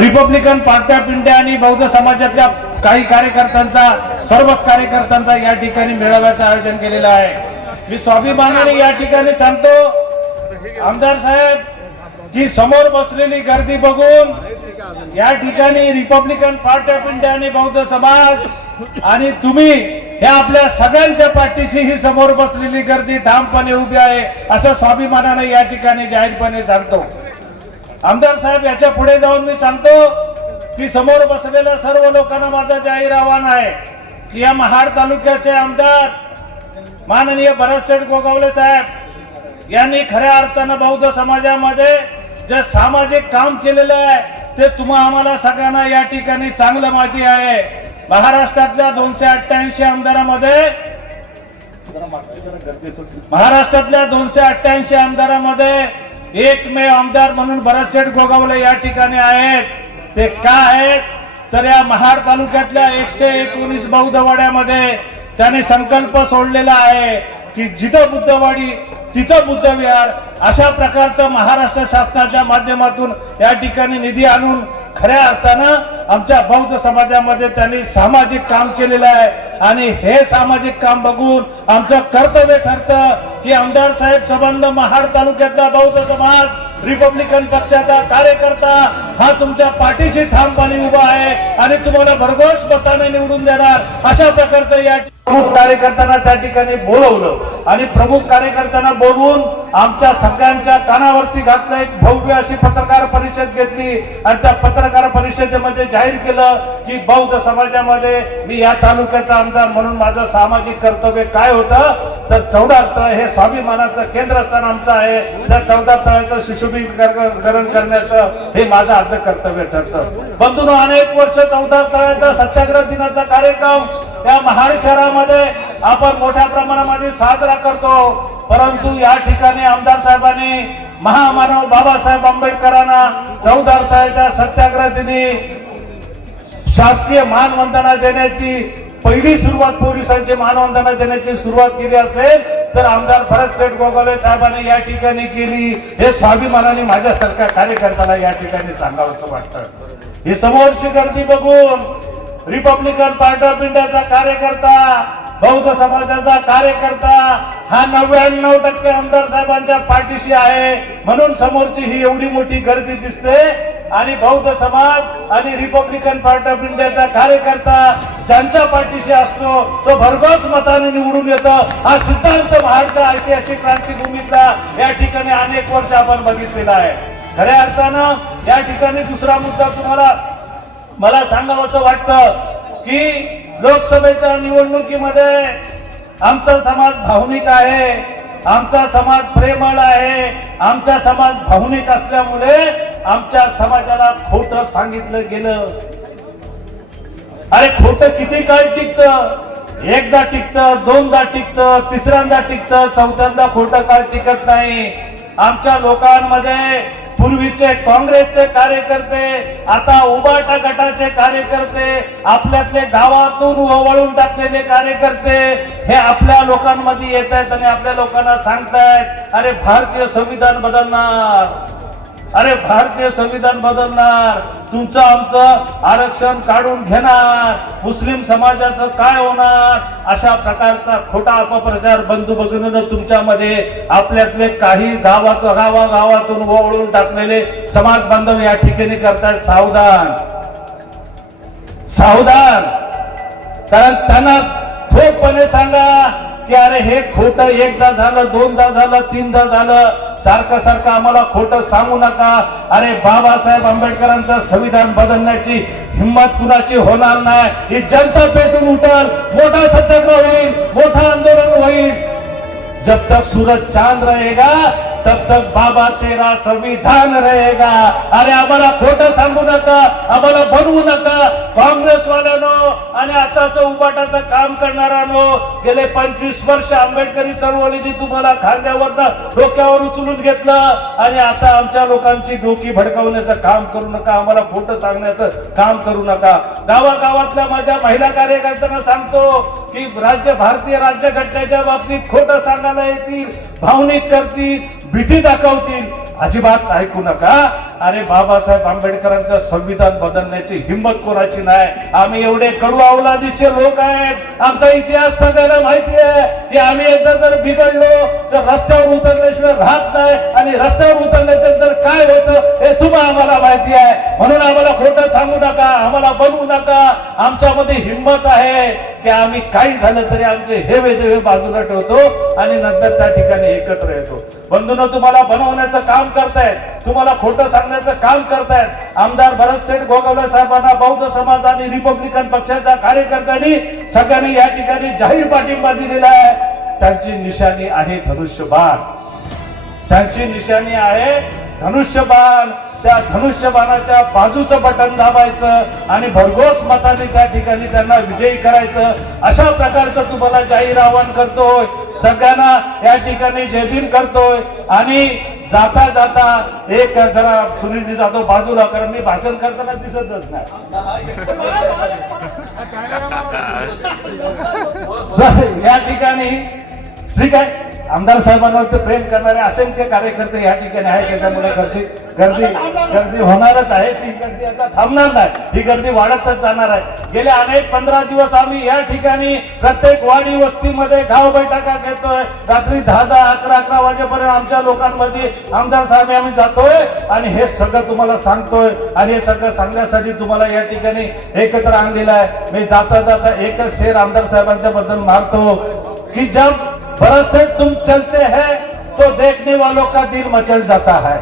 Republican पार्ट्या पिंट्या आणि बौद्ध समाजातल्या काही कार्यकर्त्यांचा सर्वच कार्यकर्त्यांचा या ठिकाणी मेळाव्याचं आयोजन केलेलं आहे. मी स्वाभिमानाने या ठिकाणी सांगतो आमदार साहेब की समोर बसलेली गर्दी बघून या ठिकाणी रिपब्लिकन पार्ट्या पिंट्या आणि बौद्ध समाज आणि तुम्ही या आपल्या सगळ्यांच्या पाठीशी ही समोर बसलेली गर्दी ठामपणे उभी आहे असं स्वाभिमानाने या ठिकाणी जाहीरपणे सांगतो. आमदार साहेब याच्यापुढे जाऊन मी सांगतो की समोर बसलेल्या सर्व लोकांना माझं जाहीर आव्हान आहे की या महाड तालुक्याचे आमदार माननीय भरतशेठ गोगावले साहेब यांनी खऱ्या अर्थानं बौद्ध समाजामध्ये जे सामाजिक काम केलेलं आहे ते तुम्हा आम्हाला सगळ्यांना या ठिकाणी चांगलं माहिती आहे. महाराष्ट्रातल्या दोनशे अठ्ठ्याऐंशी आमदारामध्ये महाराष्ट्रातल्या दोनशे अठ्ठ्याऐंशी आमदारामध्ये एकमेव आमदार म्हणून भरतशेठ गोगावले या ठिकाणी आहेत. ते का आहेत? तर या महाड तालुक्यातल्या एकशे एकोणीस बौद्धवाड्यामध्ये त्याने संकल्प सोडलेला आहे की जिथं बुद्धवाडी तिथं बुद्ध विहार अशा प्रकारचं महाराष्ट्र शासनाच्या माध्यमातून या ठिकाणी निधी आणून खऱ्या अर्थानं आमच्या बौद्ध समाजामध्ये त्यांनी सामाजिक काम केलेलं आहे. आणि हे सामाजिक काम बघून आमचं कर्तव्य ठरतं की आमदार साहेब संबंध महाड तालुक्यातला बौद्ध समाज रिपब्लिकन पक्षाचा कार्यकर्ता हा तुमच्या पाठीशी ठामपणे उभा आहे आणि तुम्हाला भरघोष मताने निवडून देणार अशा प्रकारचं या प्रमुख कार्यकर्त्यांना त्या ठिकाणी बोलवलं. आणि प्रमुख कार्यकर्त्यांना बोलवून आमच्या सगळ्यांच्या कानावरती घातलं एक भव्य अशी पत्रकार परिषद घेतली. आणि त्या पत्रकार परिषदेमध्ये जाहीर केलं की बौद्ध समाजामध्ये मी या तालुक्याचा आमदार म्हणून माझं सामाजिक कर्तव्य काय होतं? तर चौदा तळ हे स्वाभिमानाचं केंद्रस्थान आमचं आहे. त्या चौदा तळाचं शिशुभीकरण करण्याचं हे माझं अर्ध कर्तव्य ठरतं. बंधून अनेक वर्ष चौदा तळाचा सत्याग्रह दिनाचा कार्यक्रम त्या महाड शहरामध्ये आपण मोठ्या प्रमाणामध्ये साजरा करतो. परंतु या ठिकाणी आमदार साहेबांनी महामानव बाबासाहेब आंबेडकरांना चौदा तळाच्या सत्याग्रह दिनी शासकीय मानवंदना देण्याची पहिली सुरुवात पोलिसांची मानवंदना देण्याची सुरुवात केली असेल. तर आमदार भरत शेठ गोगावले साहेबांनी या ठिकाणी केली. हे स्वाभिमानाने माझ्या सरकार कार्यकर्त्याला या ठिकाणी सांगावंसं वाटतं. ही समोरची गर्दी बघून रिपब्लिकन पार्ट ऑफ इंडियाचा कार्यकर्ता बौद्ध समाजाचा कार्यकर्ता हा नव्याण्णव टक्के आमदार साहेबांच्या पाठीशी आहे. म्हणून समोरची ही एवढी मोठी गर्दी दिसते. आणि बौद्ध समाज आणि रिपब्लिकन पार्टी ऑफ इंडियाचा कार्यकर्ता ज्यांच्या पाठीशी असतो तो भरघोस मताने निवडून येतो. हा सिद्धांत महाडचा ऐतिहासिक क्रांतीभूमीचा या ठिकाणी अनेक वर्ष आपण बघितलेला आहे. खऱ्या अर्थानं या ठिकाणी दुसरा मुद्दा तुम्हाला मला सांगावंसं वाटतं की लोकसभेच्या निवडणुकीमध्ये आमचा समाज भावनिक आहे आमचा समाज प्रेमळ आहे आमचा समाज भावनिक असल्यामुळे आमच्या समाजाला खोट सांगितलं गेलं. अरे खोट किती काळ टिकत? एकदा टिकत दोनदा टिकत तिसऱ्यांदा टिकत चौथ्यांदा खोट काळ टिकत नाही. आमच्या लोकांमध्ये पूर्वीचे काँग्रेसचे कार्यकर्ते आता उबाटा गटाचे कार्यकर्ते आपल्यातले गावातून वळून टाकलेले कार्यकर्ते हे आपल्या लोकांमध्ये येत आहेत आणि आपल्या लोकांना सांगतायत अरे भारतीय संविधान बदलणार. अरे भारतीय संविधान बदलणार. तुमचं आमचं आरक्षण काढून घेणार. मुस्लिम समाजाचं काय होणार? अशा प्रकारचा खोटा अपप्रचार बंधू भगिनीनं तुमच्यामध्ये आपल्यातले काही गावात गावागावातून वळून टाकलेले समाज बांधव या ठिकाणी करतात सावधान. सावधान. कारण त्यांना ठोकपणे सांगा की अरे हे खोट एकदा झालं दोनदा झालं तीनदा झालं. सारखं सारखं आम्हाला खोटं सांगू नका. अरे बाबासाहेब आंबेडकरांचं संविधान बदलण्याची हिंमत कुणाची होणार नाही? ही जनता पेटून उठल. मोठा सत्याग्रह होईल. मोठा आंदोलन होईल. जब तक सूरज चांद रहेगा तब तक बाबा तेरा संविधान रहेगा। अरे आम्हाला खोटं सांगू नका आम्हाला बनवू नका। काँग्रेस वाल्यानो आणि आताच उबाटाचं काम करणारानो गेले पंचवीस वर्ष आंबेडकरी चळवळीने तुम्हाला खांद्यावर डोक्यावर उचलून घेतलं आणि आता आमच्या लोकांची डोकी भडकवण्याचं काम करू नका आम्हाला खोटं सांगण्याचं काम करू नका. गावागावातल्या माझ्या महिला कार्यकर्त्यांना सांगतो की राज्य भारतीय राज्य घटनेच्या बाबतीत खोटं सांगायला येतील भावनिक करतील भीती दाखवतील. अजिबात ऐकू नका. अरे बाबासाहेब आंबेडकरांचं संविधान बदलण्याची हिंमत कोणाची नाही? आम्ही एवढे कडू अवलादीचे लोक आहेत. आमचा इतिहास सगळ्यांना माहिती आहे. की आम्ही एकदा जर बिघडलो तर रस्त्यावर उतरल्याशिवाय राहत नाही आणि रस्त्यावर उतरल्याचं काय होतं हे तुम्हाला आम्हाला माहिती आहे. म्हणून आम्हाला खोटं सांगू नका आम्हाला बनवू नका. आमच्यामध्ये हिंमत आहे की आम्ही काही झालं तरी आमचे हे वेदेवे बाजूला ठेवतो आणि नंतर त्या ठिकाणी एकत्र येतो. बंधून तुम्हाला बनवण्याचं काम करतायत. तुम्हाला खोटं सांगण्याचं काम करतायत. आमदार भरतसेठ गोगावले साहेबांना बौद्ध समाज आणि रिपब्लिकन पक्षाच्या कार्यकर्त्यांनी सगळ्यांनी या ठिकाणी जाहीर पाठिंबा दिलेला आहे. त्यांची निशाणी आहे धनुष्यबाण. त्यांची निशाणी आहे धनुष्यबाण त्या धनुष्यबाणाच्या बाजूचं बटन दाबायचं आणि भरघोस मताने त्या ठिकाणी त्यांना विजयी करायचं. अशा प्रकारचं तुम्हाला जाहीर आवाहन करतोय. सगळ्यांना या ठिकाणी जयभीम करतोय. आणि जाता जाता एक जरा सुनीलजी जाधव बाजूला कारण मी भाषण करताना दिसतच नाही. या ठिकाणी ठीक आहे? आमदार साहेबांवरती प्रेम करणारे असंख्य कार्यकर्ते या ठिकाणी आहेत. त्याच्यामुळे गर्दी गर्दी गर्दी होणारच आहे. ती गर्दी आता थांबणार नाही. ही गर्दी वाढतच जाणार आहे. गेले अनेक पंधरा दिवस आम्ही या ठिकाणी प्रत्येक वाडी वस्तीमध्ये गाव बैठका घेतोय. रात्री दहा दहा अकरा अकरा वाजेपर्यंत आमच्या लोकांमध्ये आमदार साहेब आम्ही जातोय. आणि हे सगळं तुम्हाला सांगतोय. आणि हे सगळं सांगण्यासाठी तुम्हाला या ठिकाणी एकत्र आणलेलं आहे. मी जाता जाता एकच शेर आमदार साहेबांच्या बद्दल मारतो. की जब बरस से तुम चलते हैं तो देखने वालों का दिल मचल जाता है।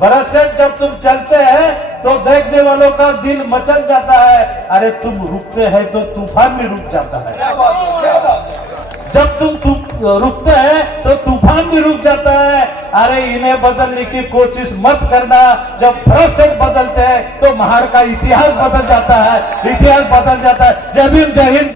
बरस से जब तुम चलते हैं तो देखने वालों का दिल मचल जाता है। अरे तुम रुकते हैं तो तूफ़ान भी रुक जाता है। जब तुम रुकते हैं तो तूफ़ान भी रुक जाता है। अरे इन्हें बदलने की कोशिश मत करना। जब भरत बदलते हैं तो महाड़ का इतिहास बदल जाता है। इतिहास बदल जाता है। जय हिंद।